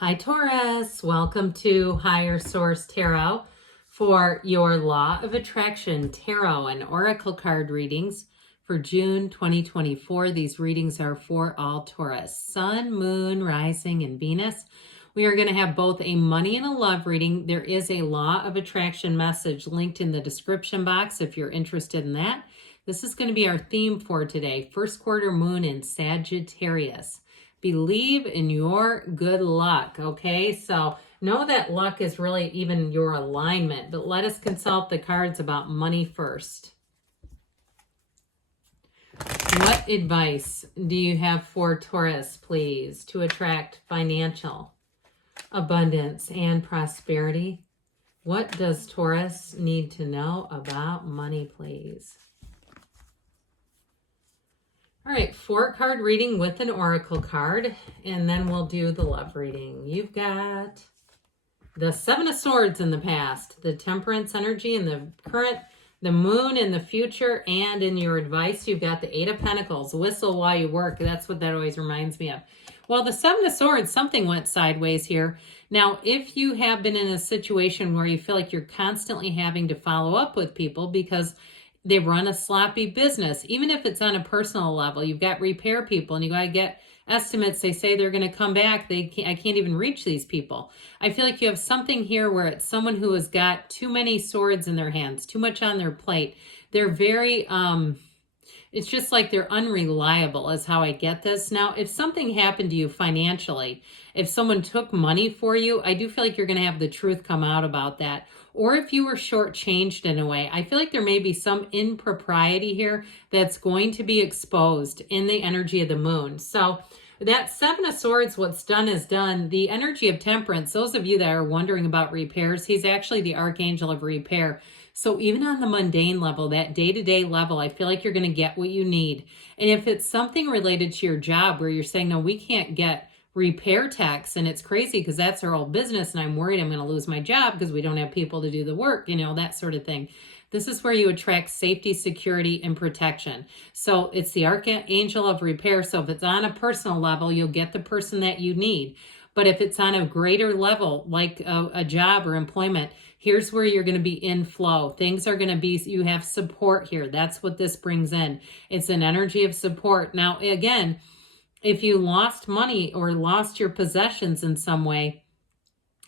Hi, Taurus. Welcome to Higher Source Tarot for your Law of Attraction Tarot and Oracle card readings for June 2024. These readings are for all Taurus, Sun, Moon, Rising, and Venus. We are going to have both a money and a love reading. There is a Law of Attraction message linked in the description box if you're interested in that. This is going to be our theme for today, first quarter moon in Sagittarius. Believe in your good luck, okay? So know that luck is really even your alignment, but let us consult the cards about money first. What advice do you have for Taurus, please, to attract financial abundance and prosperity? What does Taurus need to know about money, please? All right, 4-card reading with an oracle card, and then we'll do the love reading. You've got the 7 of Swords in the past, the Temperance energy in the current, the moon in the future, and in your advice, you've got the 8 of Pentacles. Whistle while you work. That's what that always reminds me of. Well, the 7 of Swords, something went sideways here. Now, if you have been in a situation where you feel like you're constantly having to follow up with people because they run a sloppy business, even if it's on a personal level, you've got repair people and you got to get estimates. They say they're going to come back. I can't even reach these people. I feel like you have something here where it's someone who has got too many swords in their hands, too much on their plate. They're very, it's just like they're unreliable is how I get this. Now, if something happened to you financially, if someone took money for you, I do feel like you're going to have the truth come out about that. Or if you were shortchanged in a way, I feel like there may be some impropriety here that's going to be exposed in the energy of the moon. So that 7 of Swords, what's done is done. The energy of Temperance, those of you that are wondering about repairs, he's actually the archangel of repair. So even on the mundane level, that day-to-day level, I feel like you're going to get what you need. And if it's something related to your job where you're saying, no, we can't get repair techs, and it's crazy because that's our old business and I'm worried I'm going to lose my job because we don't have people to do the work, that sort of thing. This is where you attract safety, security, and protection. So it's the archangel of repair. So if it's on a personal level, you'll get the person that you need. But if it's on a greater level, like a job or employment, here's where you're going to be in flow. Things are going to be, you have support here. That's what this brings in. It's an energy of support. Now, again, if you lost money or lost your possessions in some way,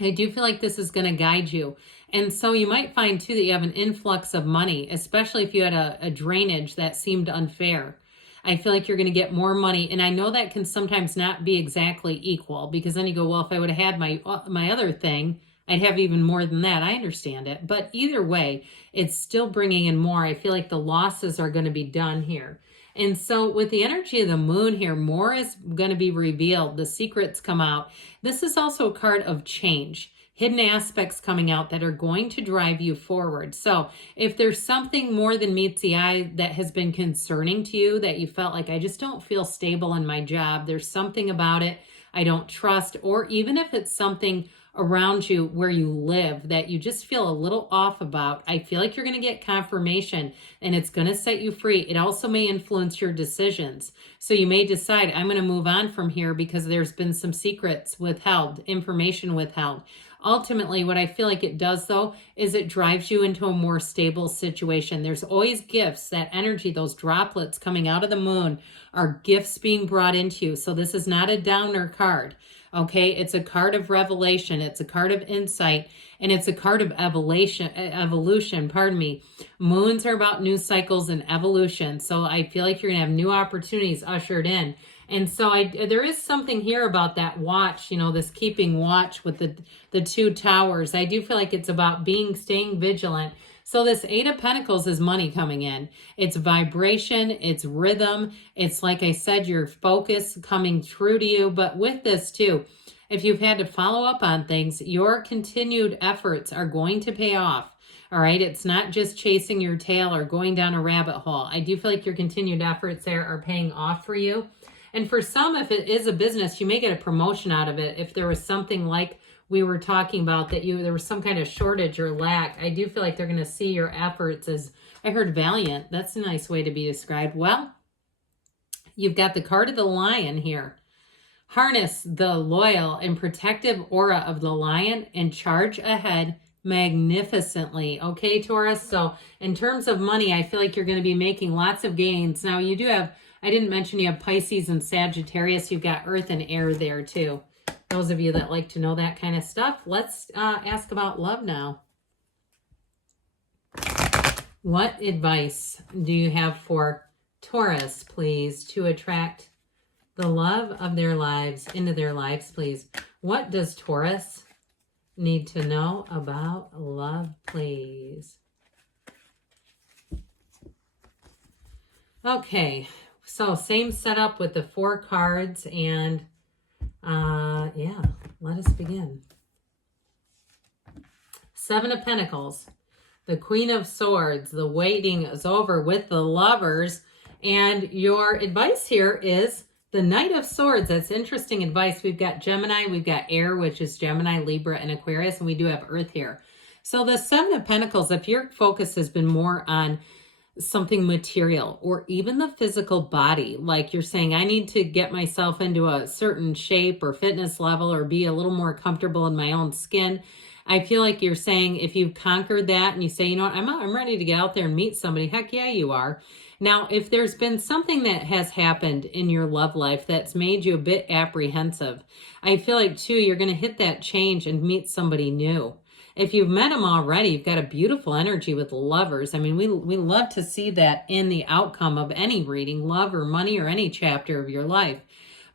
I do feel like this is going to guide you. And so you might find too that you have an influx of money, especially if you had a drainage that seemed unfair. I feel like you're going to get more money. And I know that can sometimes not be exactly equal, because then you go, well, if I would have had my other thing, I'd have even more than that. I understand it. But either way, it's still bringing in more. I feel like the losses are going to be done here. And so with the energy of the moon here, more is going to be revealed. The secrets come out. This is also a card of change, hidden aspects coming out that are going to drive you forward. So if there's something more than meets the eye that has been concerning to you, that you felt like, I just don't feel stable in my job, there's something about it I don't trust, or even if it's something around you where you live that you just feel a little off about, I feel like you're going to get confirmation and it's going to set you free. It also may influence your decisions. So you may decide, I'm going to move on from here because there's been some secrets withheld, information withheld. Ultimately, what I feel like it does, though, is it drives you into a more stable situation. There's always gifts, that energy, those droplets coming out of the moon are gifts being brought into you. So this is not a downer card. Okay, it's a card of revelation, it's a card of insight, and it's a card of evolution, pardon me. Moons are about new cycles and evolution. So I feel like you're gonna have new opportunities ushered in. And so there is something here about that watch, this keeping watch with the 2 towers. I do feel like it's about staying vigilant. So this 8 of Pentacles is money coming in. It's vibration, it's rhythm. It's, like I said, your focus coming true to you. But with this too, if you've had to follow up on things, your continued efforts are going to pay off. All right. It's not just chasing your tail or going down a rabbit hole. I do feel like your continued efforts there are paying off for you. And for some, if it is a business, you may get a promotion out of it. If there was something like we were talking about that there was some kind of shortage or lack, I do feel like they're going to see your efforts as, I heard valiant. That's a nice way to be described. Well, you've got the card of the Lion here. Harness the loyal and protective aura of the lion and charge ahead magnificently. Okay, Taurus? So in terms of money, I feel like you're going to be making lots of gains. Now, you do have, I didn't mention you have Pisces and Sagittarius. You've got earth and air there too. Those of you that like to know that kind of stuff, let's ask about love now. What advice do you have for Taurus, please, to attract the love of their lives into their lives, please? What does Taurus need to know about love, please? Okay, so same setup with the 4 cards, and yeah, let us begin. 7 of Pentacles, the Queen of Swords. The waiting is over with the Lovers, and your advice here is the Knight of Swords. That's interesting advice. We've got Gemini, we've got air, which is Gemini, Libra, and Aquarius, and we do have earth here. So the 7 of Pentacles, if your focus has been more on something material or even the physical body, like you're saying, I need to get myself into a certain shape or fitness level or be a little more comfortable in my own skin, I feel like you're saying if you've conquered that and you say, you know what, I'm ready to get out there and meet somebody, heck yeah, you are. Now, if there's been something that has happened in your love life that's made you a bit apprehensive, I feel like, too, you're going to hit that change and meet somebody new. If you've met them already, you've got a beautiful energy with Lovers. I mean, we love to see that in the outcome of any reading, love or money or any chapter of your life.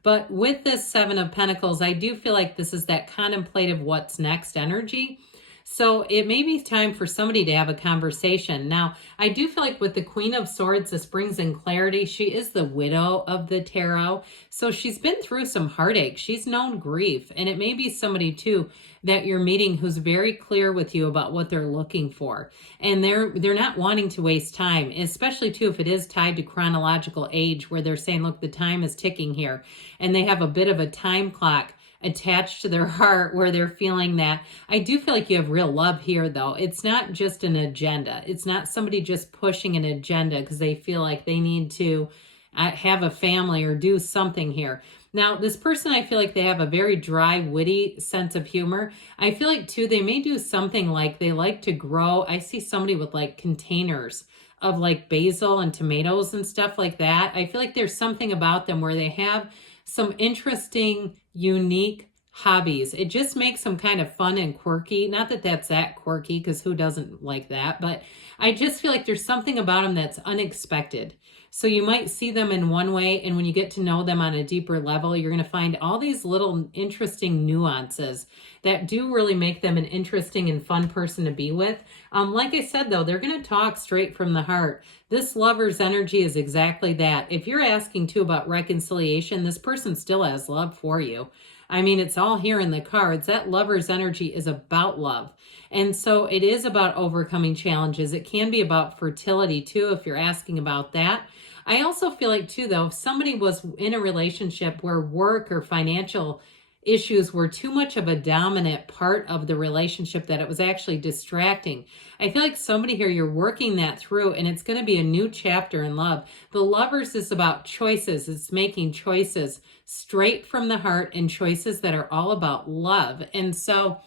But with this 7 of Pentacles, I do feel like this is that contemplative what's next energy. So it may be time for somebody to have a conversation. Now, I do feel like with the Queen of Swords, this brings in clarity. She is the widow of the tarot. So she's been through some heartache. She's known grief. And it may be somebody, too, that you're meeting who's very clear with you about what they're looking for. And they're not wanting to waste time, especially, too, if it is tied to chronological age, where they're saying, look, the time is ticking here. And they have a bit of a time clock attached to their heart where they're feeling that. I do feel like you have real love here, though. It's not just an agenda. It's not somebody just pushing an agenda because they feel like they need to have a family or do something here. Now, this person, I feel like they have a very dry, witty sense of humor. I feel like, too, they may do something like they like to grow. I see somebody with like containers of like basil and tomatoes and stuff like that. I feel like there's something about them where they have some interesting, unique hobbies. It just makes them kind of fun and quirky. Not that that's that quirky, because who doesn't like that? But I just feel like there's something about them that's unexpected. So you might see them in one way, and when you get to know them on a deeper level, you're going to find all these little interesting nuances that do really make them an interesting and fun person to be with. Like I said, though, they're going to talk straight from the heart. This Lover's energy is exactly that. If you're asking, too, about reconciliation, this person still has love for you. I mean, it's all here in the cards. That Lover's energy is about love. And so it is about overcoming challenges. It can be about fertility, too, if you're asking about that. I also feel like, too, though, if somebody was in a relationship where work or financial issues were too much of a dominant part of the relationship, that it was actually distracting, I feel like somebody here, you're working that through, and it's going to be a new chapter in love. The Lovers is about choices. It's making choices straight from the heart and choices that are all about love. And so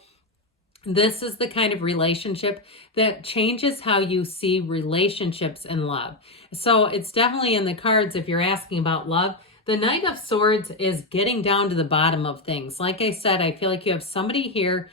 this is the kind of relationship that changes how you see relationships and love. So it's definitely in the cards if you're asking about love. The Knight of Swords is getting down to the bottom of things. Like I said, I feel like you have somebody here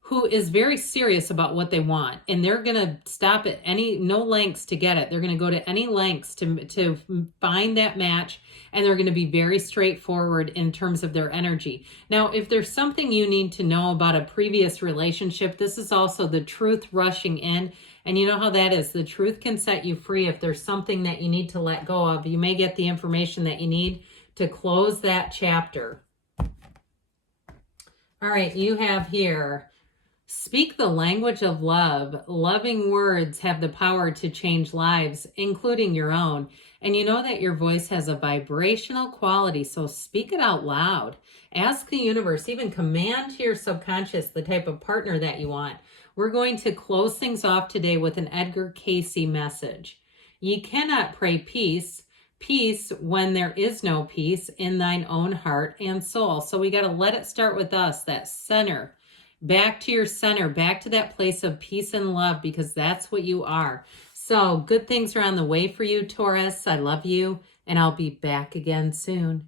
who is very serious about what they want, and they're going to stop at no lengths to get it. They're going to go to any lengths to find that match, and they're going to be very straightforward in terms of their energy. Now, if there's something you need to know about a previous relationship, this is also the truth rushing in. And you know how that is. The truth can set you free if there's something that you need to let go of. You may get the information that you need to close that chapter. All right, you have here, speak the language of love. Loving words have the power to change lives, including your own. And you know that your voice has a vibrational quality, so speak it out loud. Ask the universe, even command to your subconscious the type of partner that you want. We're going to close things off today with an Edgar Cayce message. Ye cannot pray peace, peace when there is no peace in thine own heart and soul. So we got to let it start with us, that center. Back to your center, back to that place of peace and love, because that's what you are. So good things are on the way for you, Taurus. I love you, and I'll be back again soon.